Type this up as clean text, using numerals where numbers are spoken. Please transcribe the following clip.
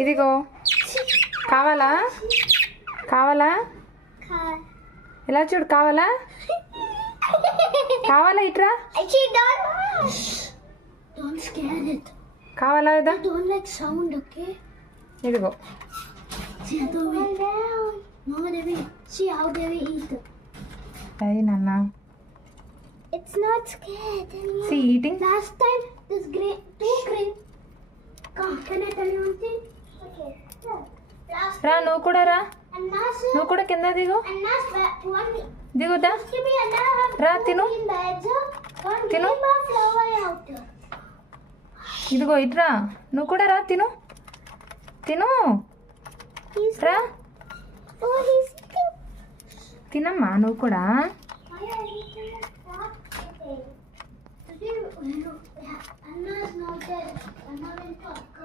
ఇదిగో కావాలా కావాలా ఇలా చూడు కావాలా కావాలా ఇట్రా కావాలా ఇదా ఇదిగో అయ్యి నాన్న It's not scared anymore. See eating. Last time this two green. Come, can I tell you one thing? Okay. Last రా నువ్వు కూడా రా Anas. నువ్వు కూడా కింద దిగు Anas, one. దిగుదా Give me Anas. రా తిను Green badge. One Tinu. green flower out there. ఇదిగో ఇట్రా నువ్వు కూడా రా తిను తిను He's. రా Oh, he's eating. తినమ్మా నువ్వు కూడా Why are you eating that? Today, Anas not there. Anas will talk.